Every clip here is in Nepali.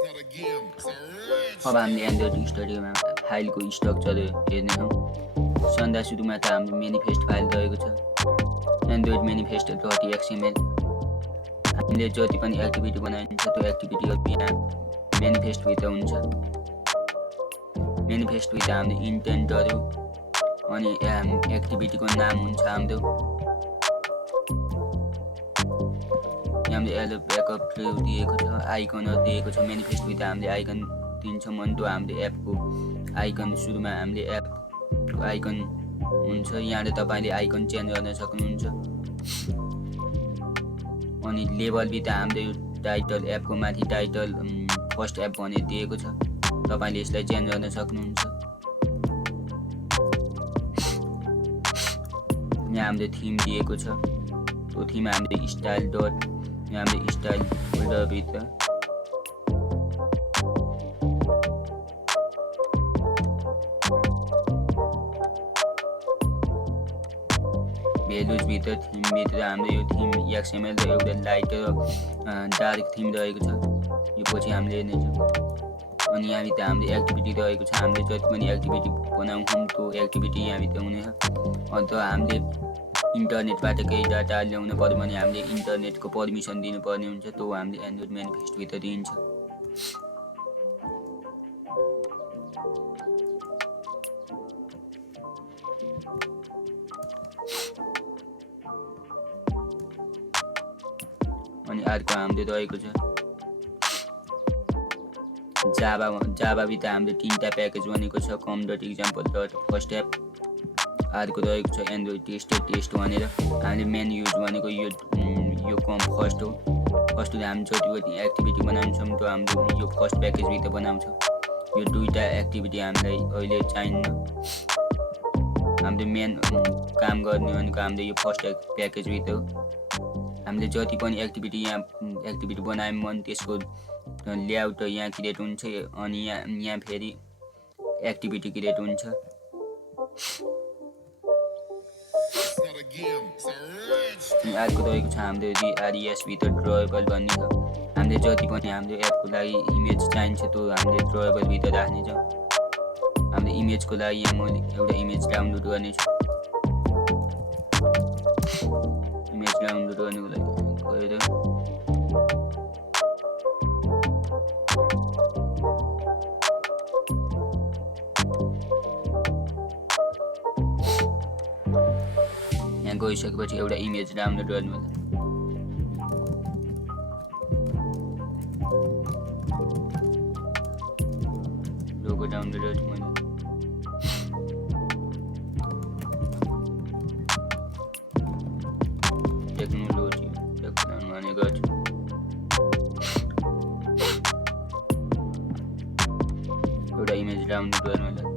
अब हामीले एन्ड्रोइड स्टुडियोमा फाइलको स्ट्रक्चर हेर्नेछौँ। सबभन्दा सुरुमा त हाम्रो मेनिफेस्ट फाइल रहेको छ, एन्ड्रोइड मेनिफेस्ट .xml। हामीले जति पनि एक्टिभिटी बनाइन्छ त्यो एक्टिभिटीहरू यहाँ मेनिफेस्टभित्र हुन्छ। मेनिफेस्टभित्र हाम्रो इन्टेन्टहरू अनि एक्टिभिटीको नाम हुन्छ हाम्रो। हामीले एलो ब्याकअप दिएको छ, आइकनहरू दिएको छ। मेनिफेस्टभित्र हामीले आइकन दिन्छौँ अनि त्यो हाम्रो एपको आइकन, सुरुमा हामीले एपको आइकन हुन्छ। यहाँले तपाईँले आइकन चेन्ज गर्न सक्नुहुन्छ। अनि लेबलभित्र हाम्रो यो टाइटल, एपको माथि टाइटल फर्स्ट एप भनेर दिएको छ, तपाईँले यसलाई चेन्ज गर्न सक्नुहुन्छ। यहाँ हाम्रो थिम दिएको छ, त्यो थिम हामीले स्टाइल डट, यहाँ हाम्रो स्टाइल फोल्डरभित्र भेल्युजभित्र थिमभित्र हाम्रो यो थिम XML र एउटा लाइट र डार्क थिम रहेको छ। यो पछि हामीले हेर्नेछौँ। अनि यहाँभित्र हाम्रो एक्टिभिटी रहेको छ। हामीले जति पनि एक्टिभिटी बनाउँछौँ त्यो एक्टिभिटी यहाँभित्र हुनेछ। अन्त हामीले इन्टरनेटबाट केही डाटा ल्याउनु पर्यो भने हामीले इन्टरनेटको पर्मिसन दिनुपर्ने हुन्छ। त्यो हामीले एन्ड्रोइड मेनिफेस्टभित्र दिन्छ। अनि अर्को हाम्रो रहेको छ जाभाभित्र हाम्रो तीनटा प्याकेज बनेको छ, com.example.first एप। अर्को रहेको छ एन्ड्रोइड टेस्ट भनेर। हामीले मेन युज भनेको यो कम फर्स्ट हो। फर्स्ट हामी जति पनि एक्टिभिटी बनाउँछौँ त्यो हाम्रो यो फर्स्ट प्याकेजभित्र बनाउँछौँ। यो दुईवटा एक्टिभिटी हामीलाई अहिले चाहिन्न। हामीले मेन काम गर्ने भनेको हामीले यो फर्स्ट प्याकेजभित्र हो। हामीले जति पनि एक्टिभिटी बनायौँ भने त्यसको लेआउट यहाँ क्रिएट हुन्छ। अनि यहाँ फेरि एक्टिभिटी क्रिएट हुन्छ। अर्को रहेको छ हाम्रो RES भित्र ड्रएबल भन्ने छ। हामीले जति पनि हाम्रो एपको लागि इमेज चाहिन्छ त्यो हामीले ड्रएबल भित्र राख्नेछौँ। हामीले इमेजको लागि यहाँ मैले एउटा इमेज डाउनलोड गर्नेछु। इमेज डाउनलोड गर्नुको लागि गएर यहाँ गइसकेपछि एउटा इमेज डाउनलोड गर्नु होला। लोगो डाउनलोड गर्छु मैले। टेक्नोलोजी भने गर्छु। एउटा इमेज डाउनलोड गर्नु होला।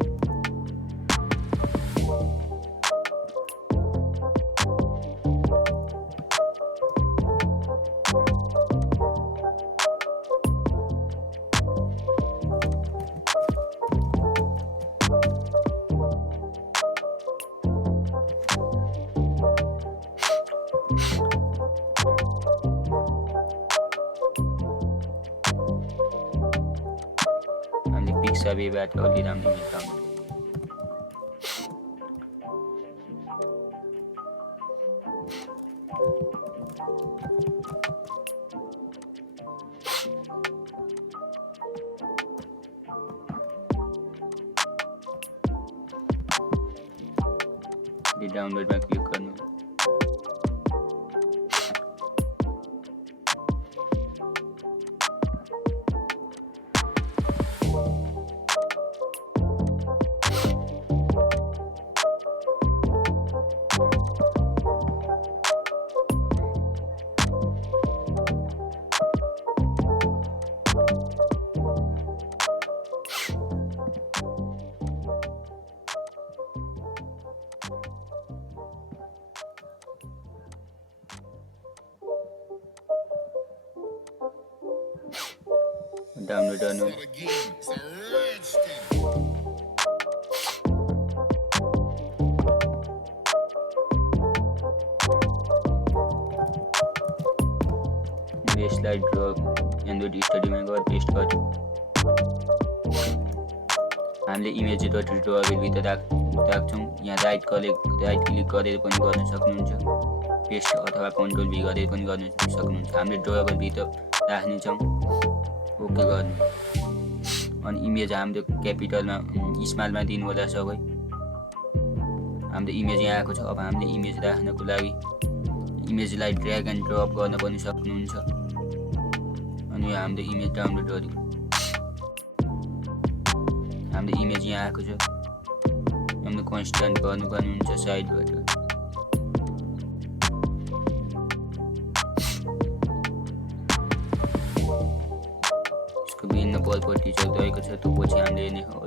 सबैबाट अलि राम्रो मिल्छ। डाउनलोडमा क्लिक गर्नु। डाउनलोड गर्नु। हामीले यसलाई एन्ड्रोइड स्टडीमा गएर पेस्ट गर्छौँ। हामीले इमेज.ड्रवेल भित्र राख्छौँ। यहाँ राइट क्लिक गरेर पनि गर्न सक्नुहुन्छ, पेस्ट अथवा कन्ट्रोल भी गरेर पनि गर्न सक्नुहुन्छ। हामीले ड्रवेल भित्र राख्नेछौँ, ओके गर्नु। अनि इमेज हाम्रो क्यापिटलमा स्मलमा दिनु होला सबै। हाम्रो इमेज यहाँ आएको छ। अब हामीले इमेज राख्नको लागि इमेजलाई ड्र्याग एन्ड ड्रप गर्न पनि सक्नुहुन्छ। अनि यो हाम्रो इमेज डाउनलोड गर्यो। हाम्रो इमेज यहाँ आएको छ। हामीले कन्स्ट्यान्ट गर्नुपर्ने हुन्छ साइडबाट। यसको विभिन्न प्रपर्टिजहरू रहेको छ, त्यो पछि हामीले हेर्ने हो।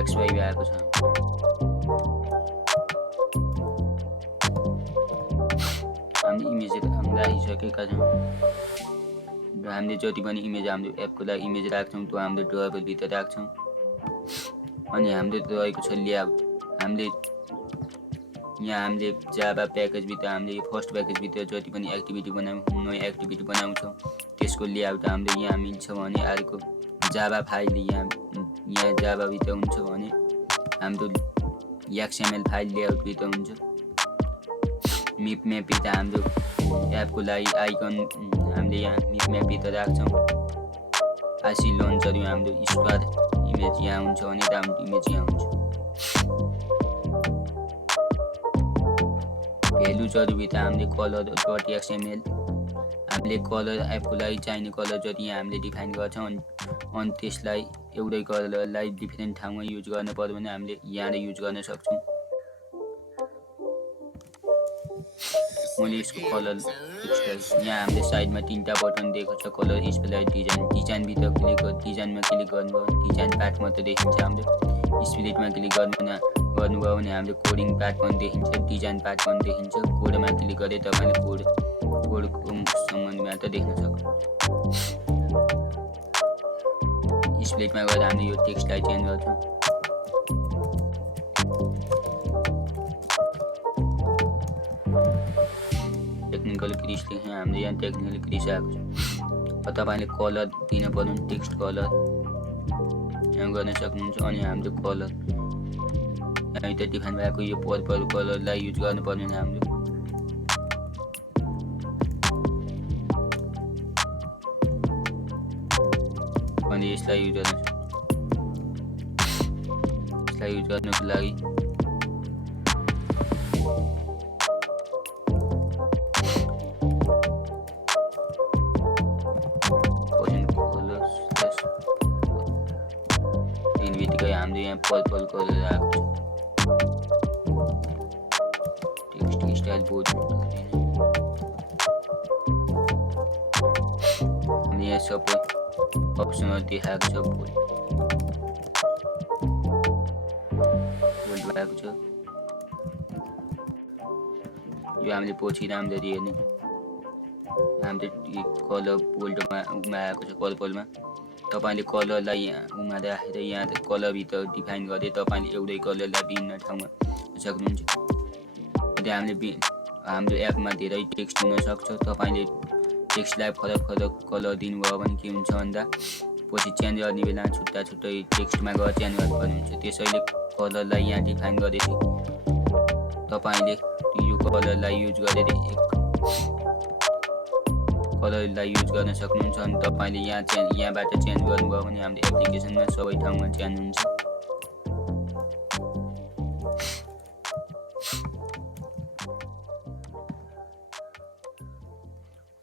xy आएको छ। हामीले इमेज राखिसकेका छौँ। र हामीले जति पनि इमेज हाम्रो एपको लागि इमेज राख्छौँ त्यो हाम्रो ड्रवेल भित्र राख्छौँ। अनि हाम्रो रहेको छ लेआउट। हामीले यहाँ हामीले जाभा प्याकेज भित्र हामीले यो फर्स्ट प्याकेज भित्र जति पनि एक्टिभिटी नयाँ एक्टिभिटी बनाउँछौँ त्यसको लेआउट हाम्रो यहाँ मिल्छ भने अर्को जाभा फाइल यहाँ जाभा भित्र हुन्छ भने हाम्रो XML फाइल लेआउट भित्र हुन्छ। मिप म्याप भित्र हाम्रो एपको लागि आइकन हामीले यहाँ मिप म्याप भित्र राख्छौँ। आसी लन्चर हाम्रो स्क्वाड इमेज यहाँ हुन्छ भने डाउन इमेज यहाँ हुन्छ। भ्यालुजहरू भित्र हामीले कलर.xml हामीले कलर एपको लागि चाहिने कलर जति यहाँ हामीले डिफाइन गर्छौँ। अनि त्यसलाई एउटै कलरलाई डिफ्रेन्ट ठाउँमा युज गर्न पर्यो भने हामीले यहाँ युज गर्न सक्छौँ। मैले यसको कलर यहाँ हामीले साइडमा 3टा बटन दिएको छ। कलर, स्प्लिट, डिजाइन भित्र क्लिक डिजाइनमा क्लिक गर्नुभयो भने डिजाइन पार्ट मात्रै देखिन्छ। हाम्रो स्प्लिटमा क्लिक गर्नुभयो भने हाम्रो कोडिङ पार्ट पनि देखिन्छ, डिजाइन पार्ट पनि देखिन्छ। कोडमा क्लिक गरे तपाईँले कोडको सम्बन्धमा त देख्न सक्नुहुन्छ। स्प्लिटमा गएर हामीले यो टेक्स्टलाई चेन्ज गर्छौँ। टेक्निकल क्रिस लेख्ने हामीले यहाँ टेक्निकल क्रिस आएको छ। तपाईँले कलर दिन पर्ने टेक्स्ट कलर यहाँ गर्न सक्नुहुन्छ। अनि हाम्रो कलर यहाँ त डिफाइन भएको यो पर्पल कलरलाई युज गर्नुपर्ने हामीले अनि यसलाई युज गर्नको लागि बित्तिकै हामीले यहाँ पर्पल कलर आएको छ। टेक्स्ट स्टाइल बोर्ड हामीले यहाँ सबै अप्सनहरू देखाएको छ। बोल्ड भएको छ। यो हामीले पछि राम्ररी हेर्ने। हामीले कलर बोल्डमा आएको छ पर्पलमा। तपाईँले कलरलाई यहाँ राखेर यहाँ कलरभित्र डिफाइन गरे तपाईँले एउटै कलरलाई विभिन्न ठाउँमा सक्नुहुन्छ। यदि हाम्रो एपमा धेरै टेक्स्ट हुनसक्छ। तपाईँले टेक्स्टलाई फरक कलर दिनुभयो भने के हुन्छ भन्दा पछि चेन्ज गर्ने बेला छुट्टै टेक्स्टमा गएर चेन्ज गर्नुपर्ने हुन्छ। त्यसैले कलरलाई यहाँ डिफाइन गरेपछि तपाईँले यो कलरलाई युज गरेर कलरलाई युज गर्न सक्नुहुन्छ। अनि तपाईँले यहाँबाट चेन्ज गर्नुभयो भने हाम्रो एप्लिकेसनमा सबै ठाउँमा चेन्ज हुन्छ।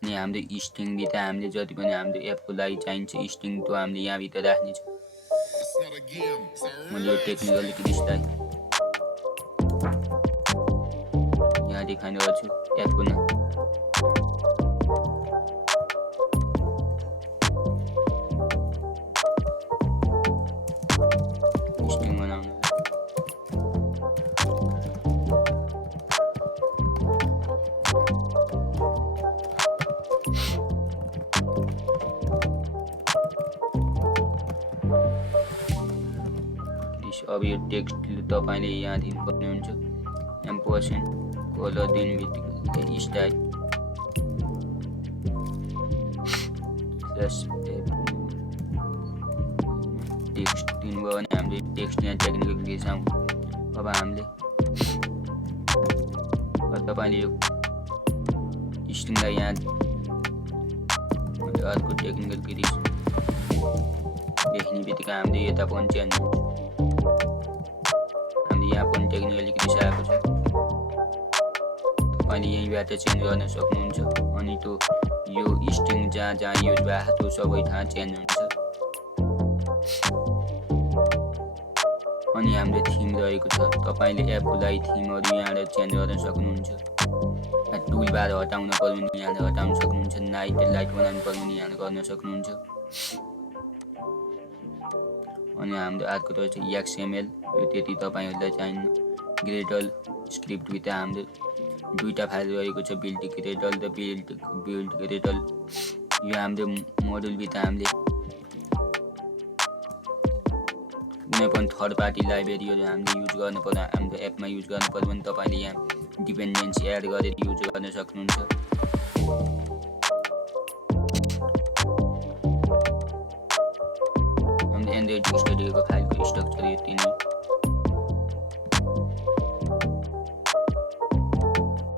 अनि हाम्रो स्ट्रिङभित्र हामीले जति पनि हाम्रो एपको लागि चाहिन्छ स्ट्रिङ त्यो हामीले यहाँभित्र राख्नेछौँ। मैले यो टेक्निकल क्रिसलाई यहाँ डिफाइन गर्छु एपको नाम। अब यो टेक्स्ट तपाईले यहाँ दिनुपर्ने हुन्छ एम्परसेन्ड कलर दिनबित्तिकै स्टाइल टेक्स्ट दिनुभयो भने हामीले टेक्स्ट यहाँ टेक्निकल ग्रेस आउँ अब हामीले तपाईले यो स्ट्रिङलाई यहाँ अर्को टेक्निकल ग्रेस लेख्ने बित्तिकै हामीले यता पनि चेन्ज हुन्छ हामीले यहाँ पनि टेक्निकल ग्रेस आएको छ तपाईले यहीँबाट चेन्ज गर्न सक्नुहुन्छ अनि त्यो यो स्ट्रिङ जहाँ जहाँ युज भएको त्यो सबै ठाउँ चेन्ज हुन्छ अनि हाम्रो थिम रहेको छ तपाईले एपको लागि थिमहरु यहाँबाट चेन्ज गर्न सक्नुहुन्छ टुल बार हटाउन पर्यो भने यहाँबाट हटाउन सक्नुहुन्छ नाइट लाइट बनाउनु पर्यो भने यहाँ गर्न सक्नुहुन्छ अनि हाम्रो अर्को रहेछ XML यो त्यति तपाईहरुलाई चाहिन्न ग्रेडल स्क्रिप्ट भित्र हाम्रो दुईटा फाइल रहेको छ build.gradle र build.gradle यो हाम्रो मोडुल भित्र हामीले कुनै पनि थर्ड पार्टी लाइब्रेरीहरु हामीले युज गर्न पर्यो हाम्रो एपमा युज गर्न पर्यो भने तपाईले यहाँ डिपेन्डेन्सी एड गरेर युज गर्न सक्नुहुन्छ हामीले एन्ड्रोइड स्टुडियोको फाइलको स्ट्रक्चर यति नै